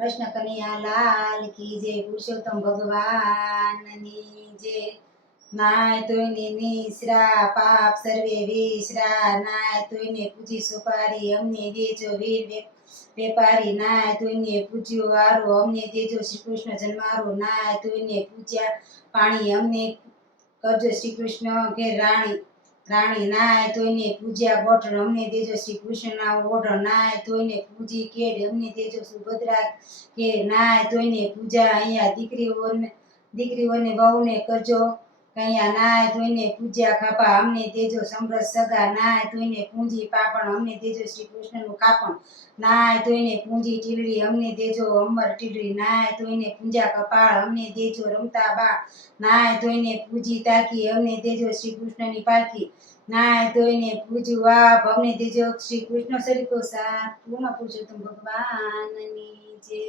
कृष्ण कन्हैया लाल की जय। पुरुषोत्तम भगवाननी जय। नाय तोयने निश्रा पाप सर्वे विश्रा। नाय तोयने पूजी सुपारी अમને દેજો વીર વેપારી। નાય તોયને પૂજ્યો વારો અમને દેજો શ્રી કૃષ્ણ જન્મારો। નાય તોયને પૂજ્યા પાણી અમને કરજો શ્રી કૃષ્ણ કે રાણી રાણી। નાય તોયને પૂજ્યા બોટણ અમને દેજો શ્રી કૃષ્ણના ઓઢણ। નાય તોયને પૂજી કેડ અમને દેજો સુભદ્રા કે। નાય તોયને પૂજા અહીંયા દીકરીઓને વહુને કરજો કૈયા। નાય તોયને પૂજ્યા ખાપા અમને દેજો સમરસ સગા। નાય તોયને પૂંજી પાપણ અમને દેજો શ્રી કૃષ્ણનું કાપણ। નાય તોયને પૂંજી ટીલડી અમને દેજો અમર ટીલડી। નાય તોયને પૂંજા કપાળ અમને દેજો રમતા બા। નાય તોયને પૂજી તાકી અમને દેજો શ્રી કૃષ્ણની પારકી। નાય તોયને પૂજ્યું આપ અમને દેજો શ્રી કૃષ્ણ સરિતો સાથ। પૂર્ણ પુરુષોત્તમ ભગવાનની જય।